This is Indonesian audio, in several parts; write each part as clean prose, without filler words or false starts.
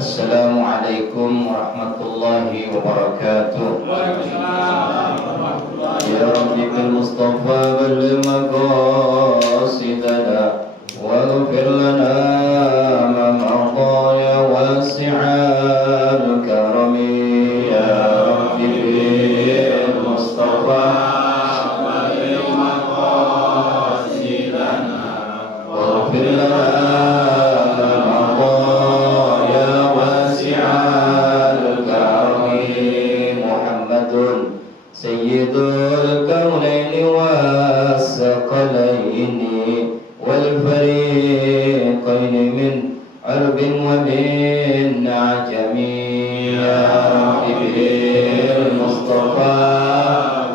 Assalamualaikum warahmatullahi wabarakatuh. Ya Rabbi bil Mustafa balligh maqasidana waghfir lana ma madha ya wasi'al karami. Ya Rabbi bil Mustafa balligh maqasidana waghfir lana Sayyidul Kaunaini was-Saqalaini wal-Fariqaini min Arbin wa min Ajami. Ya Rabbi bil Mustafa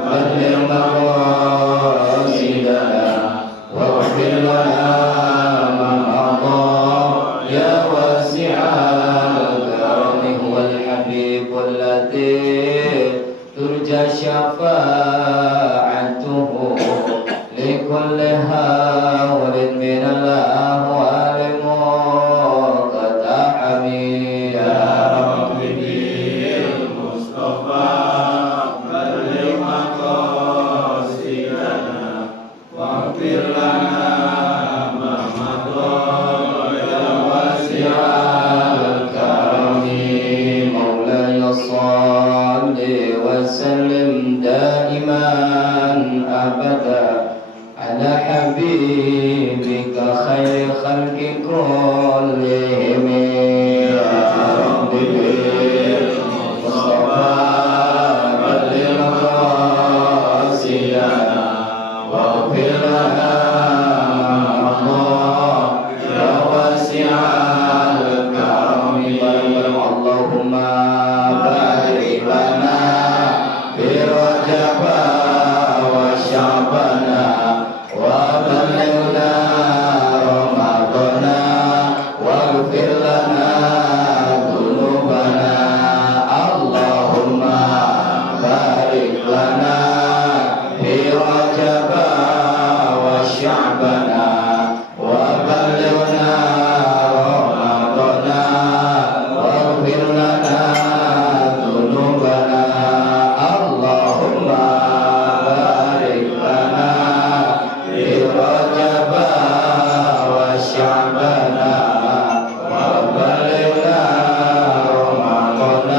balligh maqasidana waghfir lana ma madha ya wasi'al karami. Huwal habibul ladzi turja syafa'atuhu likulli hawlin minal ahwali muqtahami. Ya Rabbi bil Mustafa balligh maqasidana waghfir lana ma madha ya wasi'al karami. Maulaya shalli وسلم دائما أبدا على حبيبك خير خلق كلهم. يا رب بالمصطفى بلغ مقاصدنا واغفر لنا ما يا واسع الكرم. اللهم بارك لنا برجب وشعبنا وبلغنا رمضان واغفر لنا ذنوبنا. اللهم بارك لنا برجب وشعبنا وبلغنا رمضان واغفر لنا ذنوبنا. اللهم بارك لنا برجب وشعبنا وبلغنا رمضان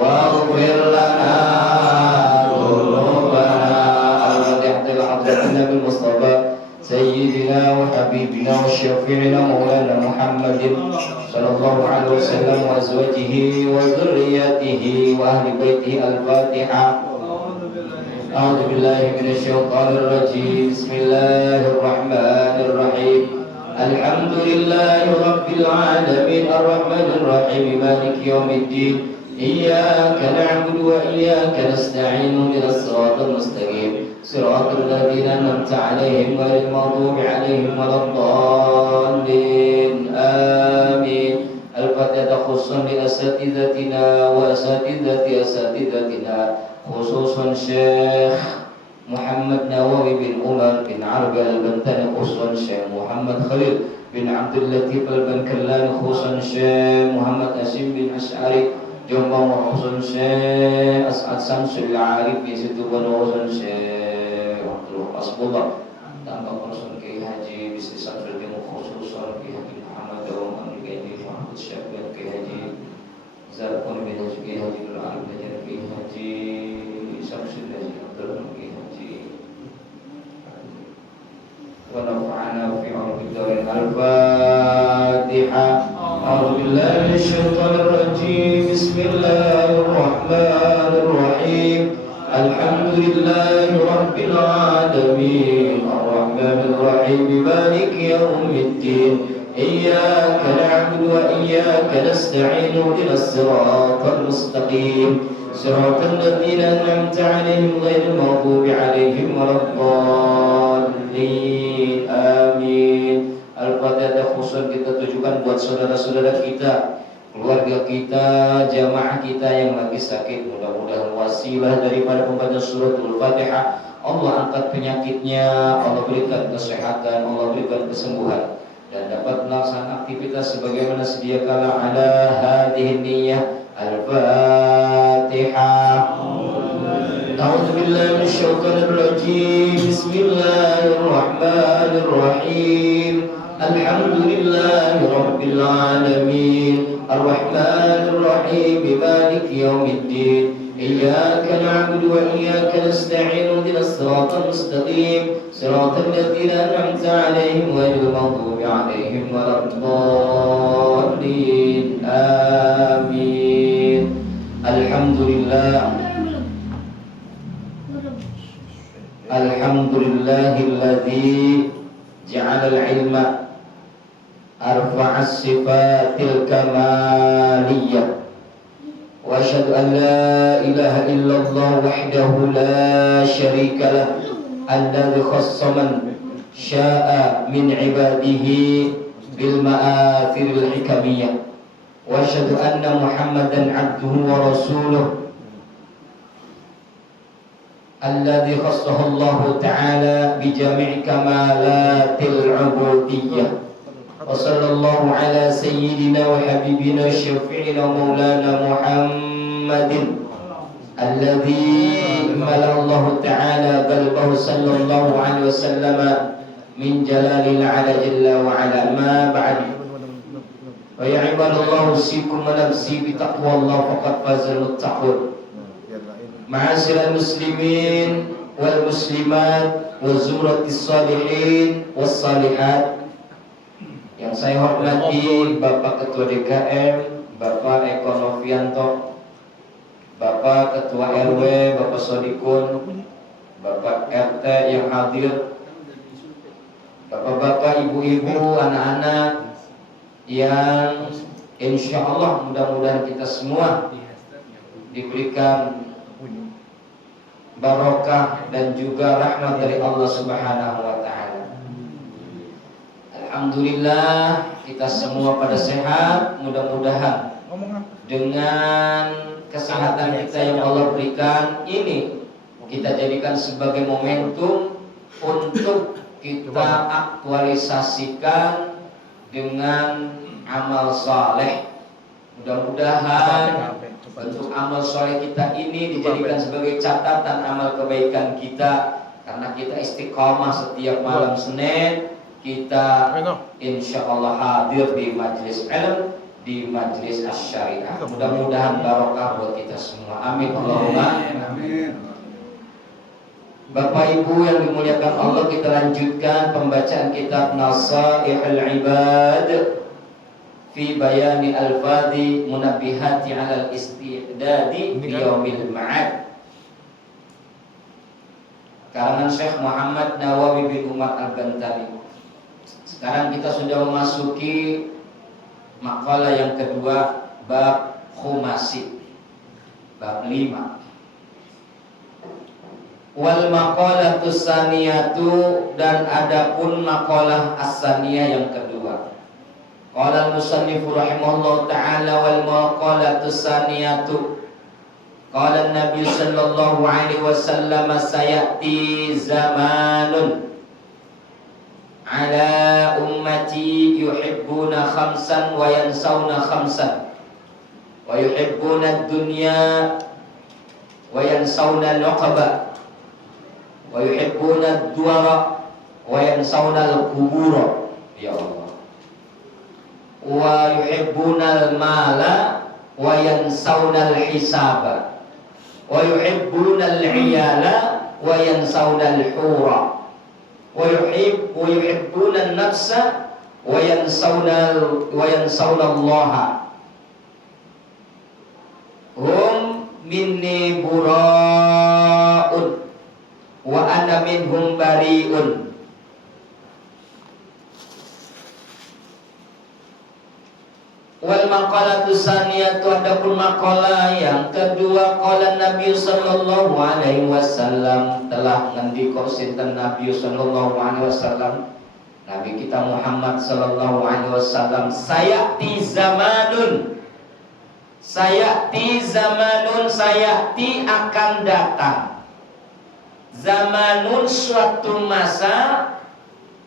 واغفر لنا ذنوبنا. الفاتحة لحضرة النبي المصطفى سيدنا وحبيبنا وشفيعنا مولانا محمد صلى الله عليه وسلم وأزواجه وذريته وأهل بيته. الفاتحة. أعوذ بالله من الشيطان الرجيم. بسم الله الرحمن الرحيم. الحمد لله رب العالمين الرحمن الرحيم مالك يوم الدين. إياك نعبد وإياك نستعين من الصراط المستقيم صراط الذين أنعمت عليهم غير المغضوب عليهم ولا الضالين. آمين. الفاتحة خصوصا لأساتذتنا وأساتذة أساتذتنا خصوصا شيخ محمد نواوي بن عمر بن عربي البنتاني، خصوصا شيخ محمد خليل بن عبد اللطيف البنكلاني، خصوصا شيخ محمد نسيم بن أشعري Jombang, khusus Syekh As'ad Samsul Arif di situ Banu, khusus Syekh Abdul Asbullah tanpa khusus Kiai Haji Bisri Samsul bin khusus Kiai Haji Muhammad Dawam Kiai Haji Muhammad Syekh bin Kiai Haji Zarqun bin Haji Kiai Haji Nurul Alim bin Kiai Haji Samsul bin Abdul Kiai Haji wa nafa'ana fi al-bidawin. Al-Fatihah. أعوذ بالله من الشيطان الرجيم. بسم الله الرحمن الرحيم. الحمد لله رب العالمين الرحمن الرحيم مالك يوم الدين. إياك نعبد وإياك نستعين اهدنا الصراط المستقيم صراط الذين أنعمت عليهم غير المغضوب عليهم ولا الضالين. آمين. Al-Fatihah khusus kita tujukan buat saudara-saudara kita, keluarga kita, jamaah kita yang lagi sakit, mudah-mudahan wasilah daripada pembaca suratul Fatihah Allah angkat penyakitnya, Allah berikan kesehatan, Allah berikan kesembuhan, dan dapat melaksanakan aktivitas sebagaimana sedia kala. Ala hadhihi niyyah. Al-Fatihah. A'udzu billahi minasyaitonir rajim. Bismillahirrahmanirrahim. Alhamdulillahi rabbil alamin. Arrahmanir rahim. Maliki yaumiddin. Iyyaka na'budu wa iyyaka nasta'in. Ihdinas siratal mustaqim. Siratal ladzina an'amta 'alaihim ghairil maghdubi 'alaihim waladdallin. Amin. Alhamdulillah. Alhamdulillahilladzi ja'ala al-'ilma arfa'a as-sifatil kamaliyah. Wa asyhadu an la ilaha illallah wahdahu la syarika lah, alladzi khassa man syaa min ibadihi bil ma'athiril hikamiyah. Wa asyhadu anna Muhammadan 'abduhu wa rasuluh alladzi khassahu Allah ta'ala bi jami' kamalatil 'ubudiyyah. Wa sallallahu ala sayyidina wa habibina syafi'ina maulana Muhammadin alladzi mala Allah ta'ala qalbahu sallallahu alaihi wasallam min jalalil ala jalla wa ala. Ma ba'd. Wa ya ibadallah usikum wa nafsi bi taqwallah faqad fazal muttaqun. Ma'asyiral muslimin wal muslimat wa zumratis salihin was salihat. Yang saya hormati Bapak Ketua DKM, Bapak Eko Novianto, Bapak Ketua RW, Bapak Sodikun, Bapak RT yang hadir, Bapak-bapak, ibu-ibu, anak-anak yang insya Allah mudah-mudahan kita semua diberikan barokah dan juga rahmat dari Allah Subhanahu wa Ta'ala. Alhamdulillah kita semua pada sehat. Mudah-mudahan dengan kesehatan kita yang Allah berikan ini kita jadikan sebagai momentum untuk kita aktualisasikan dengan amal saleh. Mudah-mudahan bentuk amal soleh kita ini dijadikan sebagai catatan amal kebaikan kita, karena kita istiqomah setiap malam Senin kita insya Allah hadir di majlis ilm, di majlis asy-syariah. Mudah-mudahan barokah buat kita semua. Amin Allahumma amin. Bapak Ibu yang dimuliakan Allah, kita lanjutkan pembacaan kitab Nasaihul Ibad fi bayani al-fadhi munabbihati 'alal istidadi fi yaumil ma'ad, karangan Syekh Muhammad Nawawi bin Umar Al-Bantani. Sekarang kita sudah memasuki makalah yang kedua, bab khumasi, bab 5. Wal maqalatu saniyatu, dan adapun makalah as-saniyah yang kedua. Qala al-musannif rahimahullah ta'ala wal maqalatu saniyatu. Qala an-nabiy sallallahu alaihi wasallam sayati zamanun ala ummati yuhibbuna khamsan wa yansawna khamsan wa yuhibbuna ad-dunya wa yansawna al-uqba wa yuhibbuna ad-duwara wa yansawna al-qubura. Ya Allah. Wa yuhibbuna al-mala wa yansawna al-hisaba wa yuhibbuna al-'iyala wa yansawna al-hura wa yuhibbuna an-nafsa wa yansawna Allah. Hum minni bura'un wa ana minhum bari'un. Wal maqalatu saniyatu, adapun maqalah yang kedua, qala Nabi sallallahu alaihi wasallam, telah ngendika sinten Nabi sallallahu alaihi wasallam, Nabi kita Muhammad sallallahu alaihi wasallam, sayati zamanun, Sayati zamanun, sayati akan datang. Zamanun suatu masa,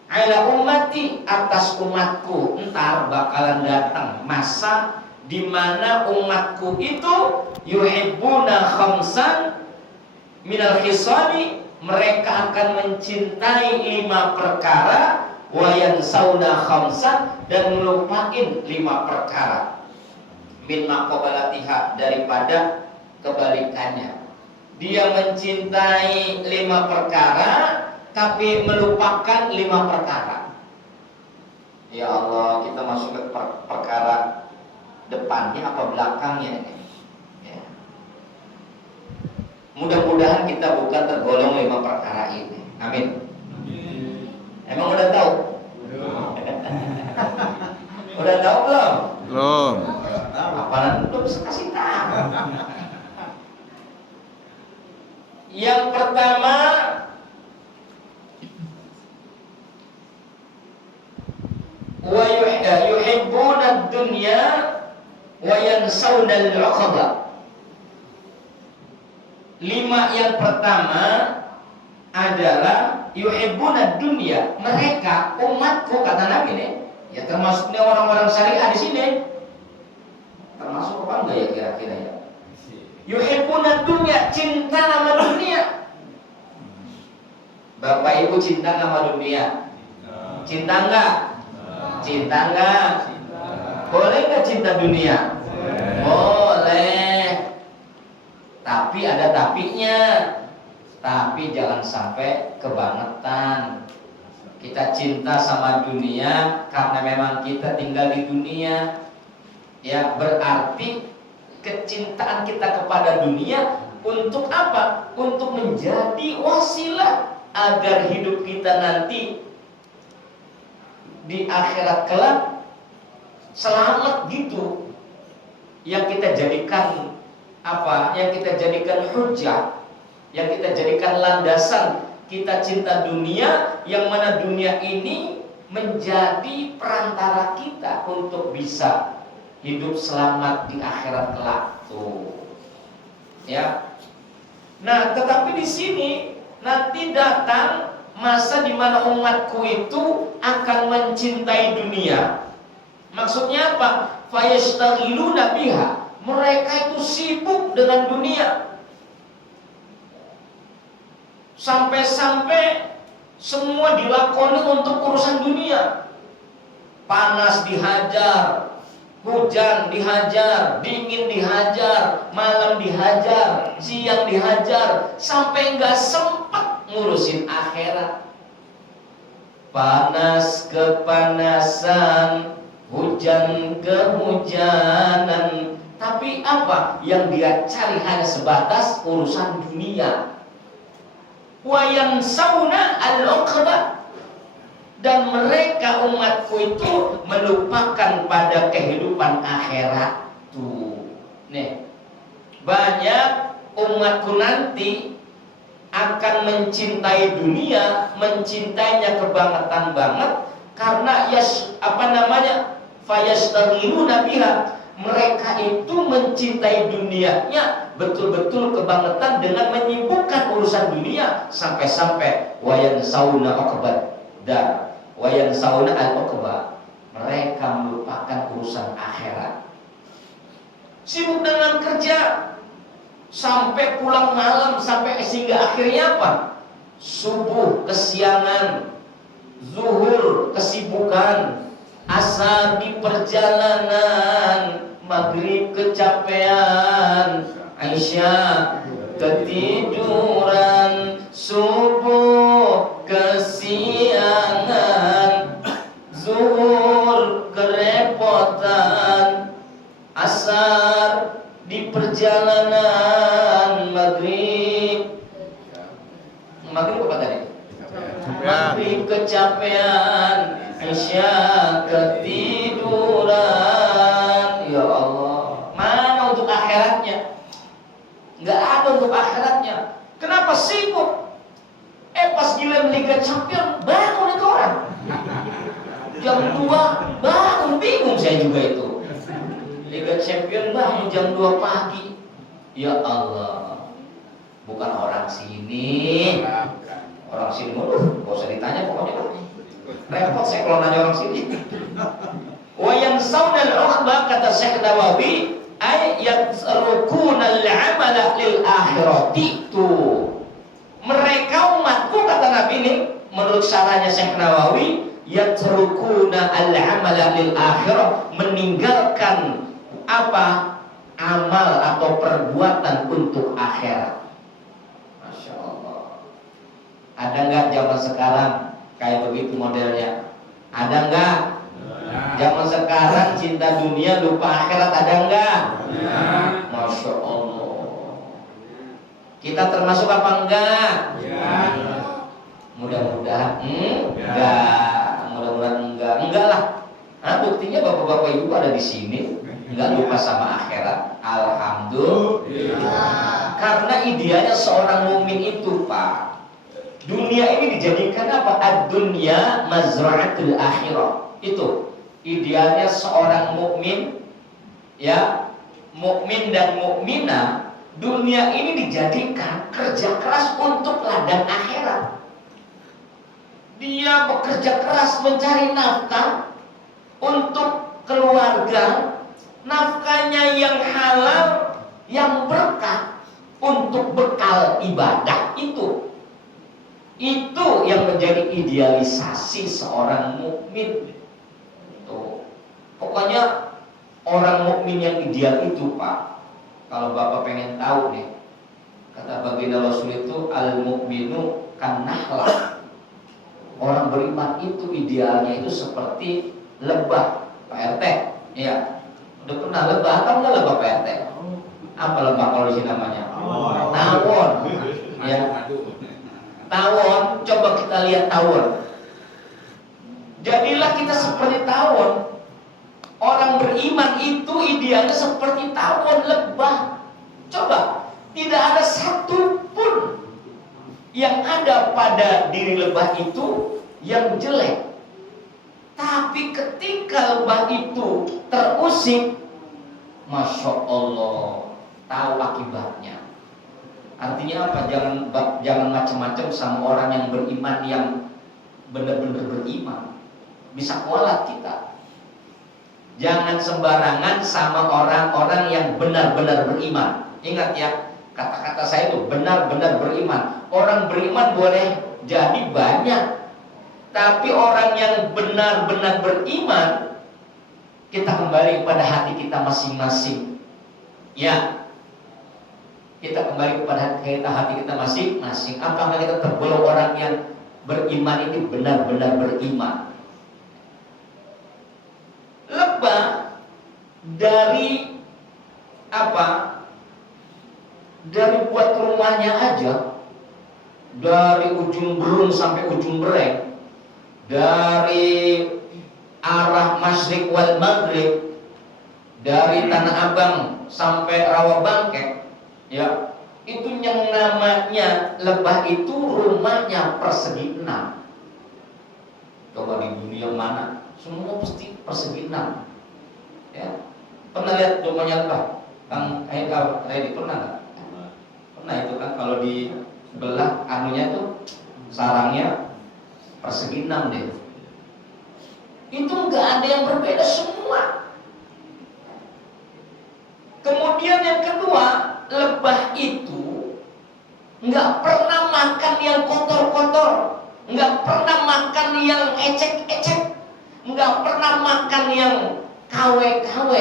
ala ummati atas umatku, entar bakalan datang masa di mana umatku itu yuhibbuna khamsan minal khisali, mereka akan mencintai 5 perkara, wa yansawna khamsan, dan melupain 5 perkara, min maqabalatiha, daripada kebalikannya. Dia mencintai 5 perkara tapi melupakan 5 perkara. Ya Allah, kita masuk ke perkara depannya apa belakangnya ini? Ya. Mudah-mudahan kita bukan tergolong 5 perkara ini. Amin. Emang udah tahu? Udah tahu belum? Belum. Apalagi belum kasih tahu. Yang pertama, wa yuhibbuna ad-dunya wa yansawna al-'uqba. 5 yang pertama adalah yuhibbuna ad-dunya, mereka umatku, kata Nabi nih, ya termasuknya orang-orang syariah di sini. Termasuk apa enggak ya kira-kira ya? Yuhibbuna ad-dunya, cinta sama dunia. Bapak Ibu cinta sama dunia? Cinta enggak? Cinta enggak? Boleh enggak cinta dunia? Boleh. Tapi ada tapinya. Tapi jangan sampai kebangetan. Kita cinta sama dunia karena memang kita tinggal di dunia. Ya, berarti kecintaan kita kepada dunia untuk apa? Untuk menjadi wasilah agar hidup kita nanti di akhirat kelak selamat gitu. Yang kita jadikan apa? Yang kita jadikan hujah, yang kita jadikan landasan. Kita cinta dunia, yang mana dunia ini menjadi perantara kita untuk bisa hidup selamat di akhirat kelak tuh. Ya. Nah, tetapi di sini nanti datang masa di mana umatku itu akan mencintai dunia. Maksudnya apa? Fayashtagiluna biha. Mereka itu sibuk dengan dunia. Sampai-sampai semua dilakoni untuk urusan dunia. Panas dihajar, hujan dihajar, dingin dihajar, malam dihajar, siang dihajar, sampai nggak sempat ngurusin akhirat. Panas kepanasan, hujan kehujanan, tapi apa yang dia cari hanya sebatas urusan dunia. Wa yansawna al-uqba, dan mereka umatku itu melupakan pada kehidupan akhirat tuh. Nih, banyak umatku nanti akan mencintai dunia, mencintainya kebangetan banget karena fayashtagiluna biha. Mereka itu mencintai dunianya betul-betul kebangetan dengan menyibukkan urusan dunia sampai-sampai wayan sauna uqbad dar wayan sauna al-uqba, mereka melupakan urusan akhirat. Sibuk dengan kerja sampai pulang malam, sampai sehingga akhirnya apa? Subuh kesiangan, zuhur kesibukan, asar di perjalanan, maghrib kecapean, Aisyah ketiduran, subuh kesiangan, zuhur kerepotan, asar di perjalanan, maghrib apa tadi? Maghrib kecapean, Aisyah ketiduran. Ya Allah, mana untuk akhiratnya? Nggak ada untuk akhiratnya. Kenapa sibuk? Pas gila Liga Champion bangun itu orang. Jam 2 bangun, bingung saya juga itu. Liga Champion bangun jam 2 pagi. Ya Allah, bukan orang sini. Orang sini gak usah ditanya pokoknya. Repot saya kalau nanya orang sini. Wa yansawna al-ukhba, kata Syekh Nawawi, ay yatrukuna al-amala lil akhirati. Tuh, mereka umatku, kata Nabi ini menurut syarahnya Syekh Nawawi, yatrukuna al-amala lil akhirah, meninggalkan apa? Amal atau perbuatan untuk akhirat. Masya Allah. Ada nggak zaman sekarang kayak begitu modelnya? Ada nggak? Zaman sekarang cinta dunia lupa akhirat, ada nggak? Masya Allah. Kita termasuk apa enggak? Mudah-mudahan enggak. Mudah-mudahan enggak lah. Nah, buktinya bapak-bapak ibu ada di sini enggak lupa sama akhirat. Alhamdulillah. Karena idealnya seorang mukmin itu, Pak, dunia ini dijadikan apa? Ad-dunya mazra'atul akhirah. Itu idealnya seorang mukmin, ya, mukmin dan mukminah. Dunia ini dijadikan kerja keras untuk ladang akhirat. Dia bekerja keras mencari nafkah untuk keluarga, nafkahnya yang halal, yang berkah, untuk bekal ibadah itu. Itu yang menjadi idealisasi seorang mukmin. Tuh. Pokoknya orang mukmin yang ideal itu, Pak. Kalau Bapak pengen tahu nih, kata baginda Rasul itu, al-mukminu kan-nahlah. Orang beriman itu idealnya itu seperti lebah, Pak RT. Iya. Udah pernah lebah atau enggak lebah, Pak RT? Apa lebah kalau di sini namanya? Tawon. Ya. Tawon, coba kita lihat tawon. Jadilah kita seperti tawon. Orang beriman itu idealnya seperti tawon, lebah. Coba, tidak ada satupun yang ada pada diri lebah itu yang jelek. Tapi ketika lebah itu terusik, Masya Allah, tahu akibatnya. Artinya apa? Jangan macam-macam sama orang yang beriman, yang benar-benar beriman. Bisa kualat kita. Jangan sembarangan sama orang-orang yang benar-benar beriman. Ingat ya, kata-kata saya itu benar-benar beriman. Orang beriman boleh jadi banyak, tapi orang yang benar-benar beriman, kita kembali kepada hati kita masing-masing. Ya, kita kembali kepada hati kita masing-masing. Apakah kita tergolong orang yang beriman ini benar-benar beriman? Lebah dari apa? Dari buat rumahnya aja, dari ujung Berung sampai ujung Bereng, dari arah Masyrik wal Maghrib, dari Tanah Abang sampai Rawabangkek, ya, itu yang namanya lebah itu rumahnya persegi 6. Coba di dunia mana? Semua pasti persegi 6. Ya. Pernah lihat rumahnya lebah? Kang Edi pernah nggak? Pernah itu kan, kalau di belah anunya tuh sarangnya persegi 6 deh. Itu nggak ada yang berbeda semua. Kemudian yang kedua, lebah itu nggak pernah makan yang kotor-kotor, nggak pernah makan yang ecek-ecek, nggak pernah makan yang KW-KW.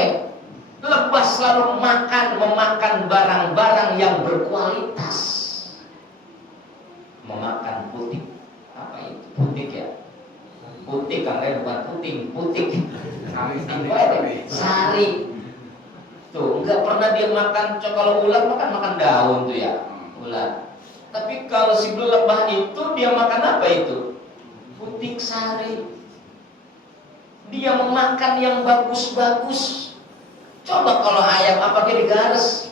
Lebah selalu memakan barang-barang yang berkualitas. Memakan putik. Apa itu? Putik ya? Putik, kan bukan puting, putik. Sari. Tuh, nggak pernah dia makan. Kalau ular makan daun tuh ya, ular. Tapi kalau si lebah itu dia makan apa itu? Putik sari. Dia memakan yang bagus-bagus. Coba kalau ayam apakah digaris?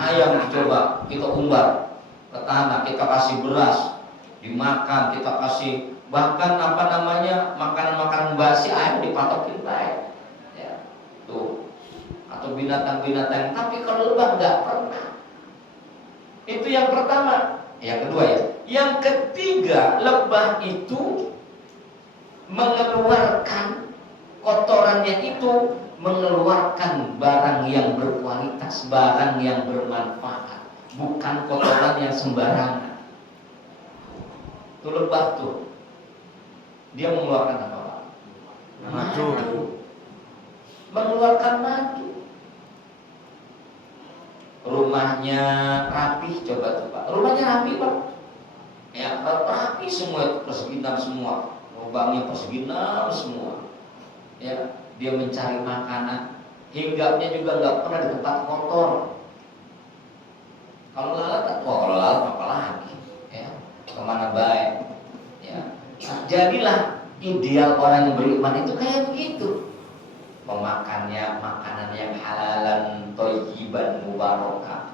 Ayam coba kita umbar ke tanah, kita kasih beras, dimakan, kita kasih bahkan apa namanya makanan-makanan basi, ayam dipatokin baik. Ya, tuh. Atau untuk binatang-binatang, tapi kalau lebah nggak pernah. Itu yang pertama. Yang kedua ya. Yang ketiga, lebah itu mengeluarkan kotorannya itu mengeluarkan barang yang berkualitas, barang yang bermanfaat, bukan kotoran yang sembarangan. Itu lebah tuh, dia mengeluarkan apa Pak? Madu. Mengeluarkan madu. Rumahnya rapi, coba tuh Pak. Rumahnya rapi Pak. Ya, rapi semua, persegi enam semua. Lubangnya persegi enam semua. Ya, dia mencari makanan. Hinggapnya juga nggak pernah di tempat kotor. Kalau lalat, kalau lalat apa lagi? Ya, kemana baik? Ya, nah, jadilah ideal orang yang beriman itu kayak begitu. Memakannya makanan yang halalan, thayyiban, mubarakah.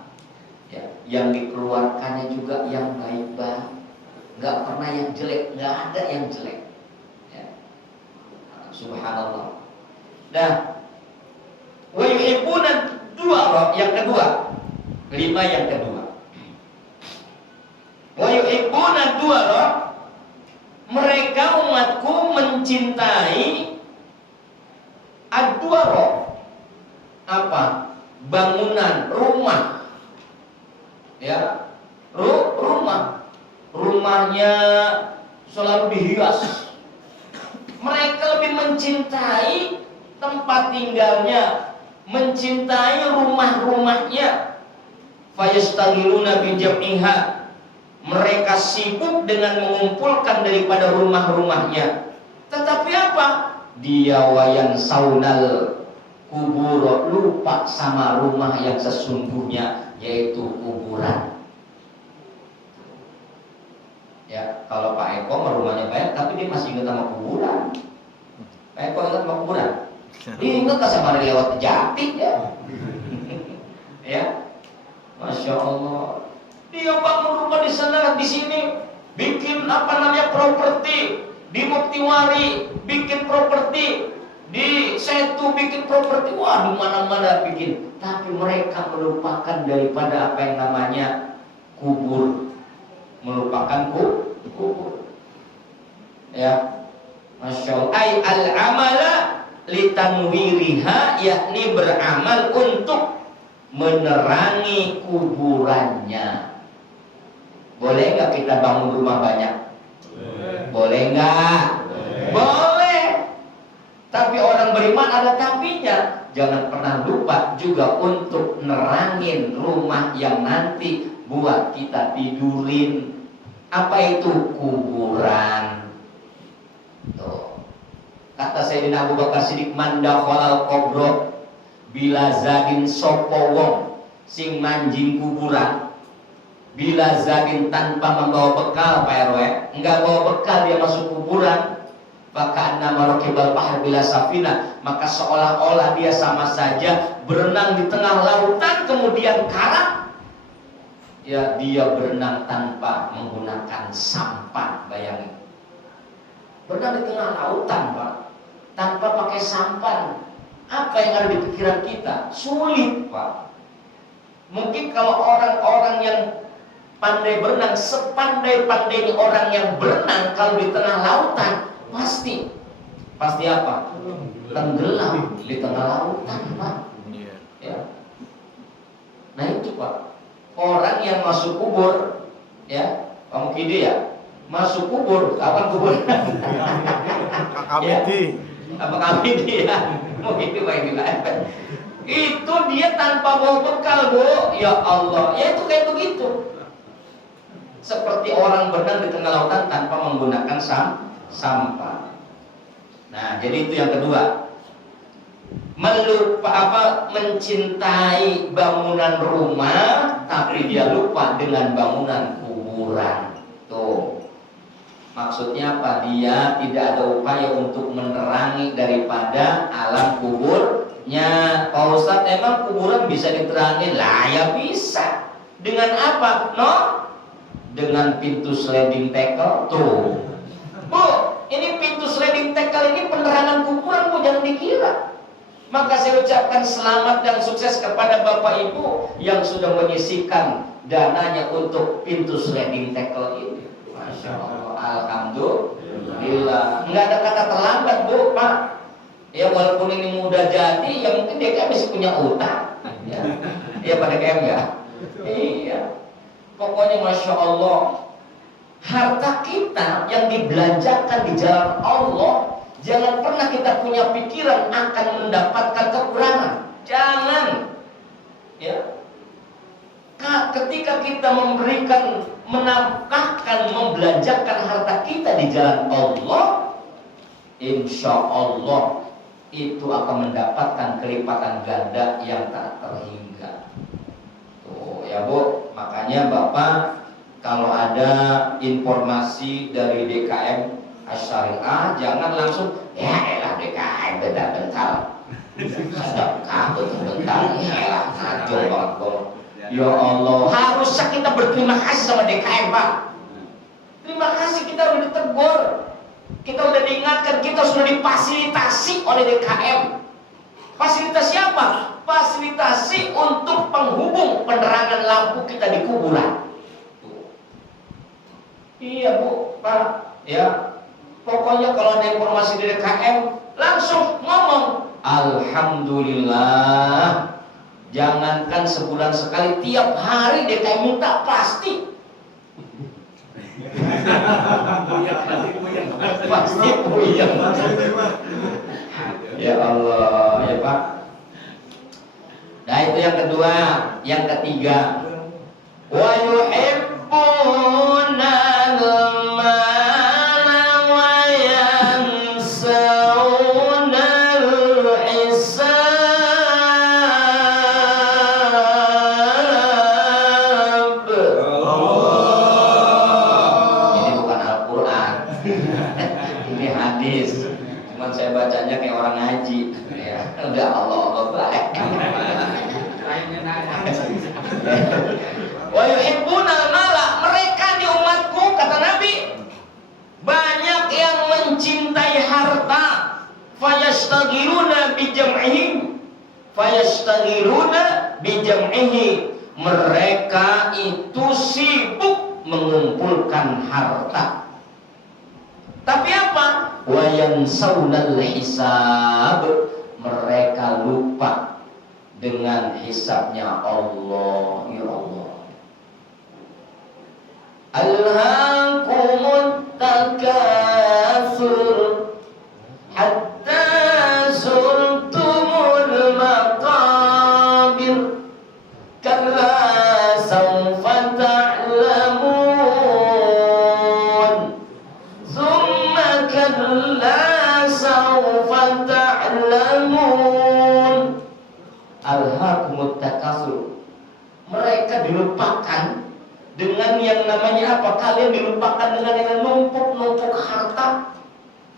Ya, yang dikeluarkannya juga yang baik-baik, nggak pernah yang jelek, nggak ada yang jelek. Ya. Subhanallah. Nah, wa yuhibbuna dua, yang kedua, 5 yang kedua. Wa yuhibbuna dua, mereka umatku mencintai ad-duwara. Apa? Bangunan, rumah. Ya, rumah. Rumahnya selalu dihias. Mereka lebih mencintai tempat tinggalnya, mencintai rumah-rumahnya. Fayastaghiluna bi jam'iha. Mereka sibuk dengan mengumpulkan daripada rumah-rumahnya. Tetapi apa? Dia wayan saunal kubur, lupa sama rumah yang sesungguhnya, yaitu kuburan. Ya, kalau Pak Eko rumahnya banyak, tapi dia masih ingat sama kuburan. Pak Eko ingat sama kuburan? Dia ingat sama lewat Jati ya. Ya, Masya Allah. Dia bangun rumah di sana, di sini, bikin apa namanya properti. Di Muktiwari bikin properti, di Setu bikin properti, wah di mana-mana bikin. Tapi mereka melupakan daripada apa yang namanya kubur, melupakan kubur. Ya, Masya Allah. Ay al-amala litanwiriha, yakni beramal untuk menerangi kuburannya. Boleh nggak kita bangun rumah banyak? Boleh nggak? Boleh. Tapi orang beriman ada tapinya. Jangan pernah lupa juga untuk nerangin rumah yang nanti buat kita tidurin. Apa itu? Kuburan. Tuh. Kata Sayyidina Abu Bakar Siddiq, manda khalal qabro bila zadin sopo wong sing manjing kuburan. Bila zadin tanpa membawa bekal, Pak RW, enggak bawa bekal, dia masuk kuburan, maka nama rokibal bahar bila safina, maka seolah-olah dia sama saja berenang di tengah lautan kemudian karam. Ya, dia berenang tanpa menggunakan sampan. Bayangin, berenang di tengah lautan Pak, tanpa pakai sampan. Apa yang ada di pikiran kita? Sulit Pak. Mungkin kalau orang-orang yang pandai berenang, sepandai-pandainya orang yang berenang, kalau di tengah lautan pasti apa? Tenggelam di tengah lautan Pak. Ya. Nah itu Pak, orang yang masuk kubur, ya Pak Mukidi ya, masuk kubur, kapan kubur? Ya, apa kami dia? Mukidi Pak ini Pak. Itu dia tanpa bawa bekal Bu. Ya Allah, ya itu kayak begitu. Seperti orang berenang di tengah lautan tanpa menggunakan sampah. Nah, jadi itu yang kedua. Mencintai bangunan rumah, tapi dia lupa dengan bangunan kuburan. Tuh. Maksudnya apa? Dia tidak ada upaya untuk menerangi daripada alam kuburnya. Pak Ustadz, emang kuburan bisa diterangin? Lah ya bisa. Dengan apa? No? Dengan pintu sliding tackle. Tuh Bu, ini pintu sliding tackle ini penerangan kuburan Bu, jangan dikira. Maka saya ucapkan selamat dan sukses kepada Bapak Ibu yang sudah menyisihkan dananya untuk pintu sliding tackle ini. Masya Allah, alhamdulillah. Nggak ada kata terlambat, Bu, Pak. Ya walaupun ini mudah jadi, ya mungkin DKM masih punya utang. Ya pada DKM ya. Iya. Pokoknya Masya Allah, harta kita yang dibelanjakan di jalan Allah, jangan pernah kita punya pikiran akan mendapatkan kekurangan. Jangan. Ya. Ketika kita memberikan, menafkahkan, membelanjakan harta kita di jalan Allah, insya Allah itu akan mendapatkan kelipatan ganda yang tak terhingga. Tuh ya Bu, makanya Bapak kalau ada informasi dari DKM Asy-Syariah jangan langsung ya elah DKM bentar-bentar. Sedekah bentar-bentar ya elah ngaco banget Bu. Ya Allah, harusnya kita berterima kasih sama DKM Pak. Terima kasih, kita udah ditegur, kita udah diingatkan, kita sudah difasilitasi oleh DKM. Fasilitasi apa? Fasilitasi untuk penghubung penerangan lampu kita di kuburan. Iya Bu, Pak. Ya, pokoknya kalau ada informasi dari DKM langsung ngomong alhamdulillah. Jangankan sebulan sekali, tiap hari DKM minta pasti. Pasti puyeng. Ya Allah, ya Pak. Nah itu yang kedua, yang ketiga. Wa yuhibbuna al-mala wa yansawna al-hisab. Ini bukan Al-Quran. Ini hadis. Cuman saya bacanya kayak orang ngaji. Ya, udah Allah baik. Wa yuhibbunal mala, mereka di umatku kata Nabi banyak yang mencintai harta, fayastaghiruna bijam'ihi, mereka itu sibuk mengumpulkan harta. Tapi apa? Wa yansawnal hisab, mereka lupa dengan hisabnya Allah. Ya Allah. Alhaakumut takatsur hatta zurtumul maqabir kalla sawfa ta'lamun thumma kalla sawfa ta'lamun. Alhaakumut takatsur, mereka dilupakan dengan yang namanya apa? Kalian dilupakan dengan yang numpuk-numpuk harta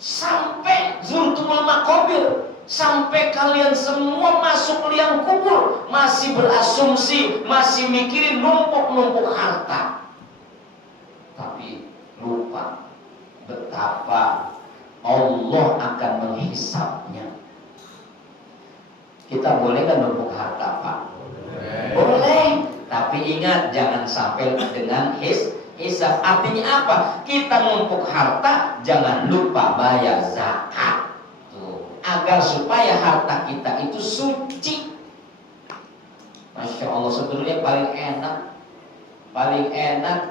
sampai zurtumul maqabir, sampai kalian semua masuk liang kubur masih berasumsi, masih mikirin numpuk-numpuk harta, tapi lupa betapa Allah akan menghisapnya. Kita boleh kan numpuk harta Pak? Boleh. Tapi ingat jangan sampai dengan hisab. Artinya apa? Kita numpuk harta, jangan lupa bayar zakat. Tuh, agar supaya harta kita itu suci. Masya Allah, sebetulnya paling enak,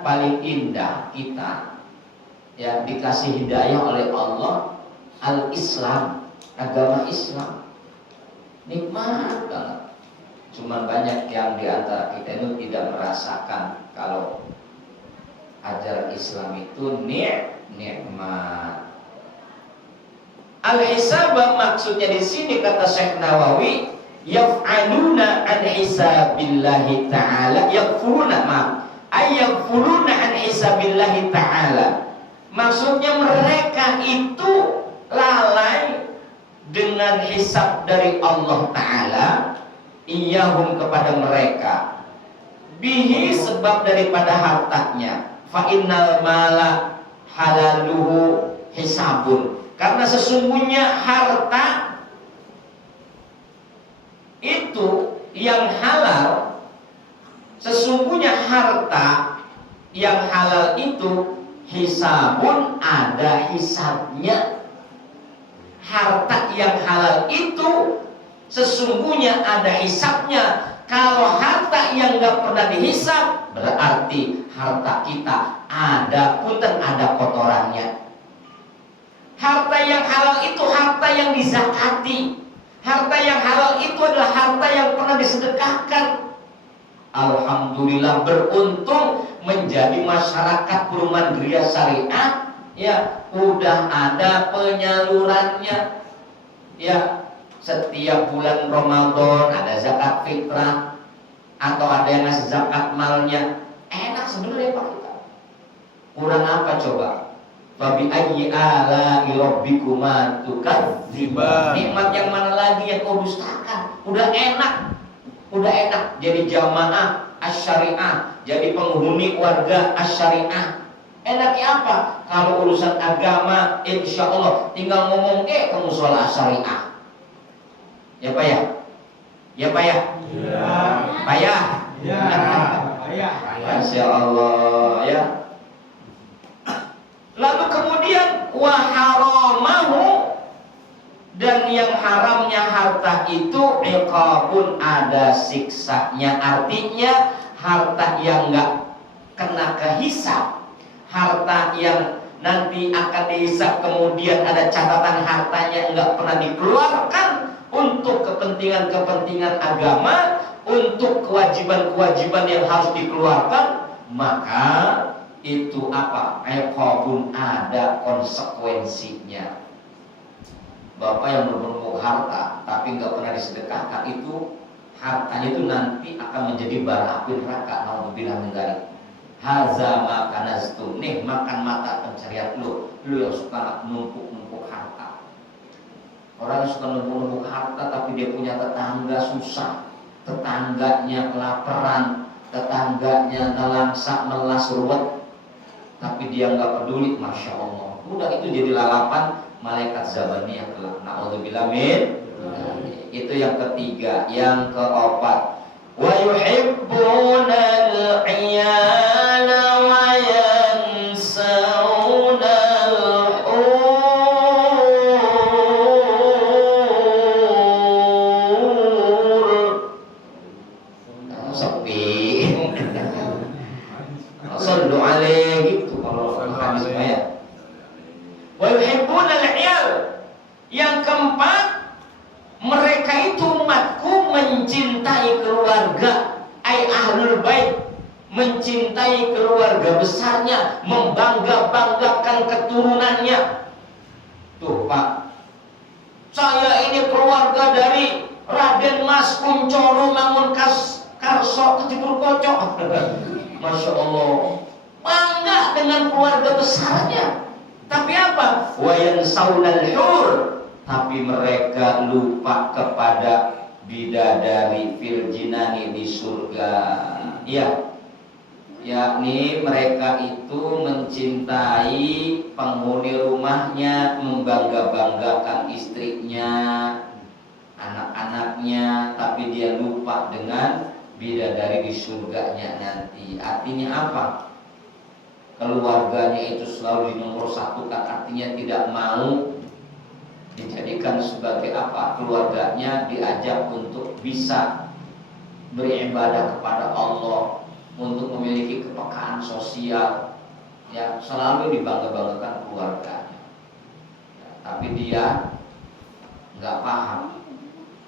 paling indah kita ya dikasih hidayah oleh Allah al-Islam, agama Islam. Nikmat banget. Cuman banyak yang diantara kita itu tidak merasakan kalau ajaran Islam itu nikmat. Al-hisab maksudnya di sini kata Syekh Nawawi, yaf'aluna an hisabillahi ta'ala, yakfuruna an hisabillahi ta'ala. Maksudnya mereka itu lalai dengan hisab dari Allah Ta'ala, iyahum kepada mereka, bihi sebab daripada hartanya, fa innal mala halaluhu hisabun, karena sesungguhnya harta yang halal, sesungguhnya harta yang halal itu hisabun, ada hisabnya. Harta yang halal itu sesungguhnya ada hisabnya. Kalau harta yang gak pernah dihisab, berarti harta kita ada punten, ada kotorannya. Harta yang halal itu harta yang dizakati. Harta yang halal itu adalah harta yang pernah disedekahkan. Alhamdulillah, beruntung menjadi masyarakat perumahan Gria Syariah. Ya, udah ada penyalurannya. Ya, setiap bulan Ramadan ada zakat fitrah atau ada yang ngasih zakat malnya. Enak sebenarnya Pak kita. Kurang apa coba? Fabi ayyi ala'i rabbikuma tukadziban. Nikmat yang mana lagi yang kau dustakan? Udah enak. Udah enak jadi jamaah asy-syariah, jadi penghuni warga asy-syariah. Enaknya apa? Kalau urusan agama, insya Allah tinggal ngomong ke musola syariah. Ya Pak ya? Ya Pak ya? Ya. Pak ya? Ya. Masya Allah ya. Lalu kemudian waharamahu, dan yang haramnya harta itu iqabun, ada siksanya. Artinya harta yang enggak kena kehisab, harta yang nanti akan dihisab kemudian ada catatan hartanya enggak pernah dikeluarkan untuk kepentingan-kepentingan agama, untuk kewajiban-kewajiban yang harus dikeluarkan, maka itu apa? Iqabun, ada konsekuensinya. Bapak yang menumpuk harta tapi nggak pernah disedekahkan, itu hartanya itu nanti akan menjadi bara api neraka. Naudzubillah min dzalik. Haza makanastum, nih makan mata pencarian lu yang suka numpuk harta. Orang yang suka numpuk harta tapi dia punya tetangga susah, tetangganya kelaparan, tetangganya nelangsa melas ruwet, tapi dia nggak peduli, masya Allah. Udah itu jadi lalapan malaikat zabaniyah kelak. Naudzubillah min. Itu yang ketiga. Yang keempat, wa yuhibbuna al-'iyala wa yansawna al-hur. Sepi. Sallu alaihi gitu kalau hadis ayat. Wa yuhibbuna al-'iyal. Yang keempat, mereka itu umatku mencintai keluarga, ai ahlul bait, mencintai keluarga besarnya, membangga-banggakan keturunannya. Tuh Pak, saya ini keluarga dari Raden Mas Kuncoro Mangunkarso Kecibur Kocok. Masya Allah, bangga dengan keluarga besarnya. Tapi apa? Wa yansawnal hur, tapi mereka lupa kepada bidadari fil jinani, di surga. Ya, yakni mereka itu mencintai penghuni rumahnya, membangga-banggakan istrinya, anak-anaknya, tapi dia lupa dengan bidadari di surganya nanti. Artinya apa? Keluarganya itu selalu dinomorsatukan, artinya tidak mau dijadikan sebagai apa? Keluarganya diajak untuk bisa beribadah kepada Allah, untuk memiliki kepekaan sosial, ya selalu dibangga-banggakan keluarganya. Ya, tapi dia nggak paham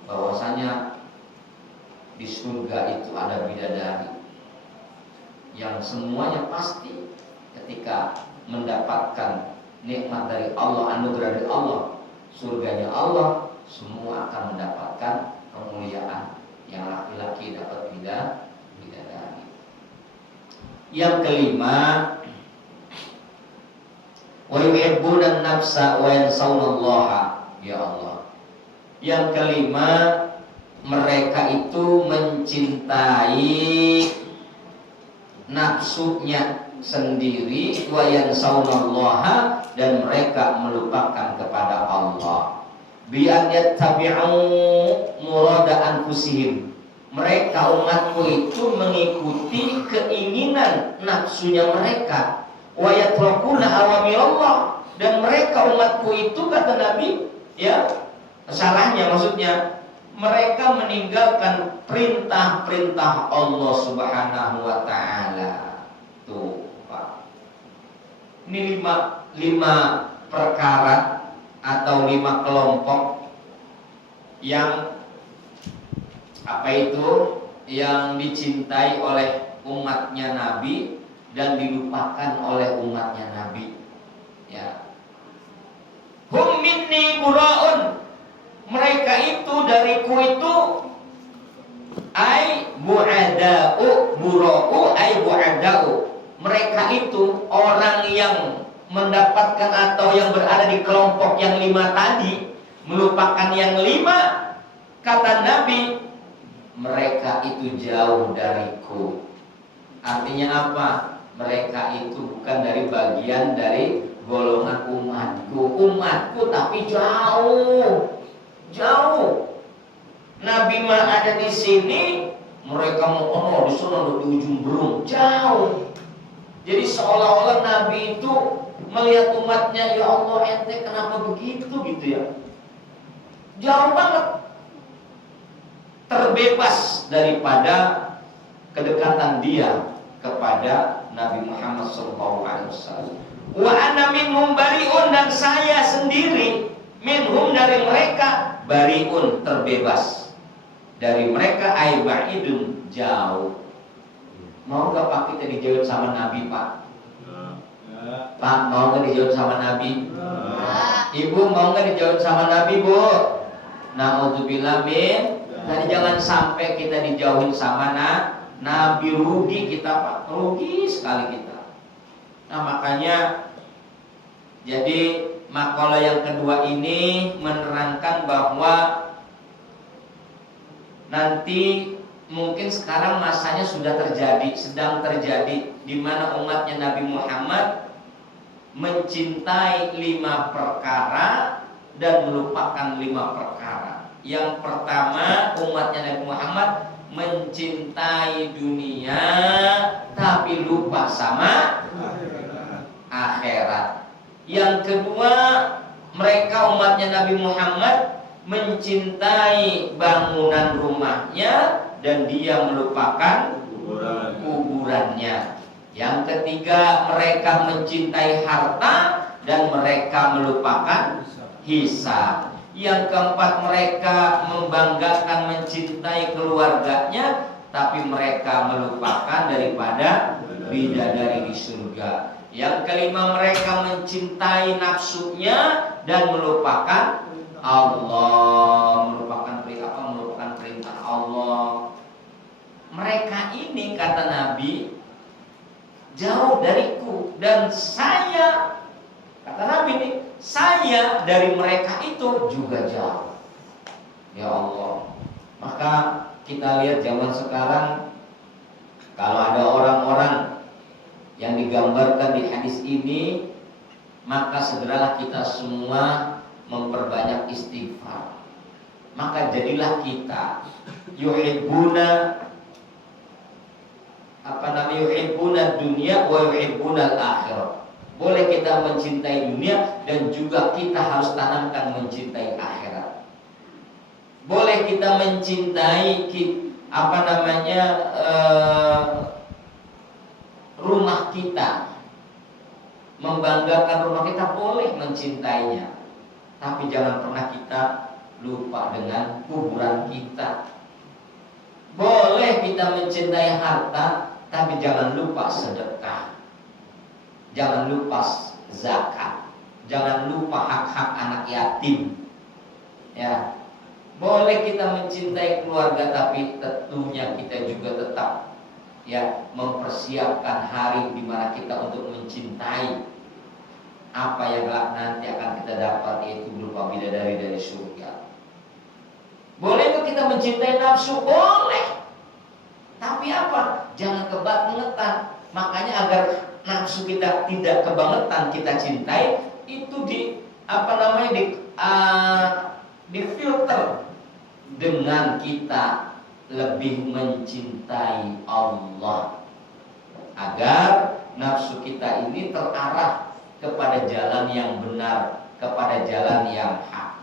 bahwasanya di surga itu ada bidadari yang semuanya pasti ketika mendapatkan nikmat dari Allah, anugerah dari Allah, surganya Allah, semua akan mendapatkan kemuliaan. Yang laki-laki dapat bidadari. Yang kelima, wa yuhibbuna an-nafsa wa yansawnallaha. Ya Allah. Yang kelima, mereka itu mencintai nafsunya sendiri, wa yansawnallaha, dan mereka melupakan kepada Allah. Bi an yattabi'u murada anfusihim, Mereka umatku itu mengikuti keinginan nafsunya mereka. Wa yatrukuna awamirallah, dan mereka umatku itu kata Nabi, ya, salahnya maksudnya mereka meninggalkan perintah-perintah Allah Subhanahu wa taala. Tuh, Pak. Ini lima perkara atau 5 kelompok yang apa itu yang dicintai oleh umatnya Nabi dan dilupakan oleh umatnya Nabi. Ya. Hum minni buraun, mereka itu dariku itu ai bu'ada'u, bura'u ai bu'ada'u. Mereka itu orang yang mendapatkan atau yang berada di kelompok yang 5 tadi, melupakan yang 5. Kata Nabi, mereka itu jauh dariku. Artinya apa? Mereka itu bukan dari bagian dari golongan umatku tapi jauh. Nabi mah ada di sini, mereka mau di sana di ujung berung, jauh. Jadi seolah-olah Nabi itu melihat umatnya, ya Allah ente kenapa begitu gitu ya? Jauh banget. Terbebas daripada kedekatan dia kepada Nabi Muhammad SAW. Wa ana minhum bariun, dan saya sendiri minhum dari mereka bariun, terbebas dari mereka, ay ba'idun, jauh. Mau gak Pak kita dijauh sama Nabi, Pak? Pak, mau gak dijauh sama Nabi? Ibu mau gak dijauh sama Nabi, Bu? Na'udzubillah min. Jadi jangan sampai kita dijauhin sama Nabi, rugi kita, Pak. Rugi sekali kita. Nah makanya, jadi makalah yang kedua ini menerangkan bahwa nanti mungkin sekarang masanya sudah terjadi, sedang terjadi, di mana umatnya Nabi Muhammad mencintai 5 perkara dan melupakan 5 perkara. Yang pertama, umatnya Nabi Muhammad mencintai dunia tapi lupa sama akhirat. Yang kedua, mereka umatnya Nabi Muhammad mencintai bangunan rumahnya dan dia melupakan kuburannya. Yang ketiga, mereka mencintai harta dan mereka melupakan hisab. Yang keempat, mereka membanggakan mencintai keluarganya tapi mereka melupakan daripada bidadari di surga. Yang kelima, mereka mencintai nafsunya dan melupakan Allah, melupakan perintah Allah. Mereka ini kata Nabi jauh dariku, dan saya, kata Nabi ini, saya dari mereka itu juga jauh. Ya Allah. Maka kita lihat zaman sekarang, kalau ada orang-orang yang digambarkan di hadis ini, maka segeralah kita semua memperbanyak istighfar. Maka jadilah kita yuhibbuna yuhibbuna dunia wa yuhibbuna al-akhirah. Boleh kita mencintai dunia dan juga kita harus tanamkan mencintai akhirat. Boleh kita mencintai rumah kita, membanggakan rumah kita, boleh mencintainya. Tapi jangan pernah kita lupa dengan kuburan kita. Boleh kita mencintai harta, tapi jangan lupa sedekah. Jangan lupa zakat. Jangan lupa hak-hak anak yatim. Ya. Boleh kita mencintai keluarga, tapi tentunya kita juga tetap ya mempersiapkan hari di mana kita untuk mencintai apa yang nanti akan kita dapat, yaitu berupa bidadari dari surga. Boleh kita mencintai nafsu? Boleh. Tapi apa? Jangan kebangetan. Makanya agar nafsu kita tidak kebangetan kita cintai, itu difilter dengan kita lebih mencintai Allah, agar nafsu kita ini terarah kepada jalan yang benar, kepada jalan yang hak.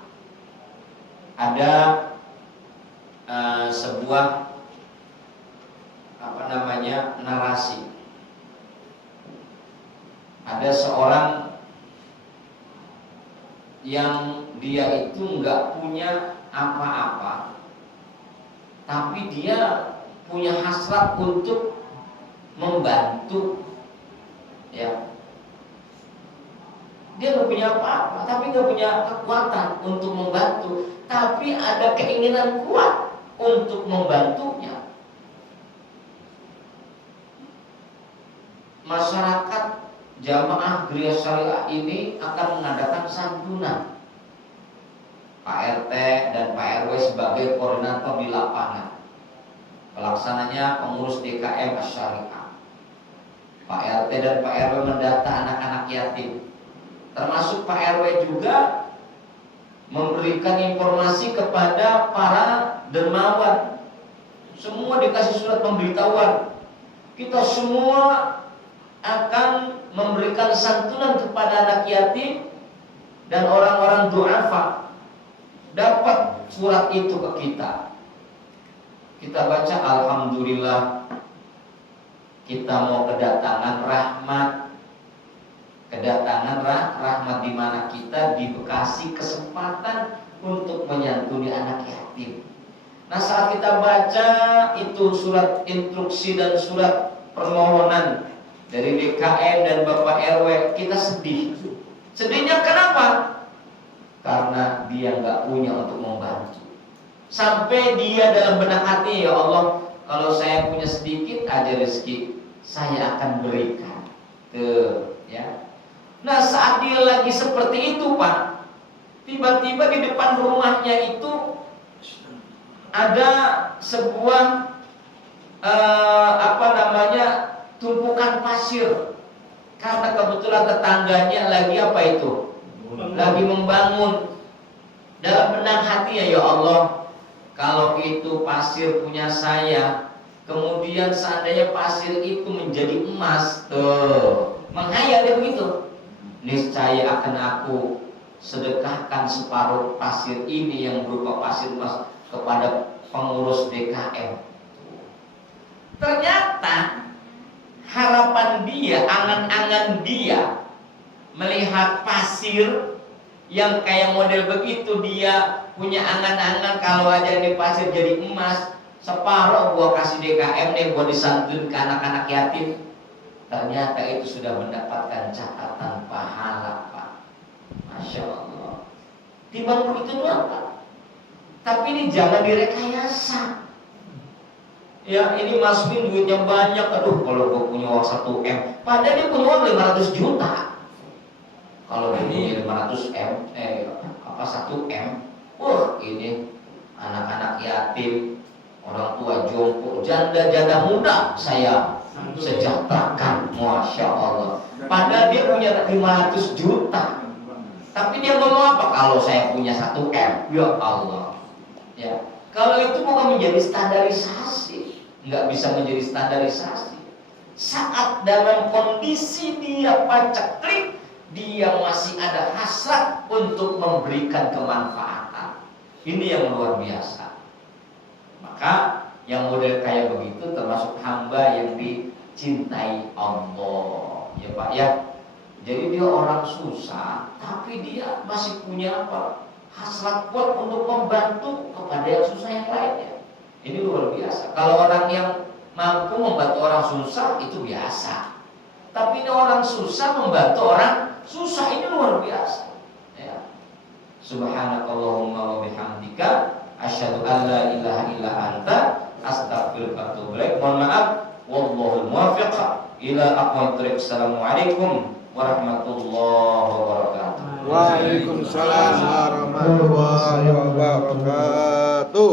Ada sebuah narasi. Ada seorang yang dia itu nggak punya apa-apa, tapi dia punya hasrat untuk membantu, ya. Dia nggak punya apa-apa, tapi nggak punya kekuatan untuk membantu, tapi ada keinginan kuat untuk membantunya. Masyarakat jamaah Gereja Syariah ini akan mengadakan santunan. Pak RT dan Pak RW sebagai koordinator di lapangan, pelaksananya pengurus DKM Syariah. Pak RT dan Pak RW mendata anak-anak yatim, termasuk Pak RW juga memberikan informasi kepada para dermawan. Semua dikasih surat pemberitahuan, kita semua akan memberikan santunan kepada anak yatim dan orang-orang du'afa. Dapat surat itu ke kita. Kita baca, alhamdulillah, kita mau kedatangan rahmat. Kedatangan rahmat di mana kita dikasih kesempatan untuk menyantuni anak yatim. Nah, saat kita baca itu surat instruksi dan surat permohonan dari DKM dan Bapak RW, kita sedih. Sedihnya kenapa? Karena dia nggak punya untuk membantu. Sampai dia dalam benak hati, ya Allah, kalau saya punya sedikit aja rezeki, saya akan berikan. Tuh, ya. Nah, saat dia lagi seperti itu, Pak, tiba-tiba di depan rumahnya itu ada sebuah tumpukan pasir. Karena kebetulan tetangganya lagi lagi membangun. Dalam benak hati, ya Allah, kalau itu pasir punya saya, kemudian seandainya pasir itu menjadi emas, tuh, menghayal dia begitu, niscaya akan aku sedekahkan separuh pasir ini yang berupa pasir emas kepada pengurus DKM. Ternyata harapan dia, angan-angan dia melihat pasir yang kayak model begitu, dia punya angan-angan kalau aja ini pasir jadi emas, separuh gua kasih DKM nih, gua disantun ke anak-anak yatim. Ternyata itu sudah mendapatkan catatan pahala, Pak. Masya Allah. Timbang itu apa? Tapi ini jangan direkayasa. Ya, ini masukin duitnya banyak. Aduh, kalau gue punya uang 1 M, padahal dia punya uang 500 juta. Kalau ini 500 M, 1 M. Ini anak-anak yatim, orang tua jompo, janda-janda muda saya sejahterakan, Masya Allah. Padahal dia punya 500 juta. Tapi dia ngomong apa? Kalau saya punya 1 M, ya Allah. Ya, kalau itu bukan menjadi standarisasi, nggak bisa menjadi standarisasi. Saat dalam kondisi dia paceklik, dia masih ada hasrat untuk memberikan kemanfaatan. Ini yang luar biasa. Maka yang model kayak begitu termasuk hamba yang dicintai Allah, ya Pak ya. Jadi dia orang susah, tapi dia masih punya hasrat kuat untuk membantu kepada yang susah yang lainnya. Ini luar biasa. Kalau orang yang mampu membantu orang susah itu biasa, tapi ini orang susah membantu orang susah, ini luar biasa. Ya. Subhanakallahumma wa bihamdika, asyhadu an la ilaha illa anta, astaghfiruka wa atubu ilaik. Mohon maaf, wallahul muwaffiq ila aqwamit thoriq. Assalamualaikum warahmatullahi wabarakatuh. Waalaikumsalam warahmatullahi wabarakatuh.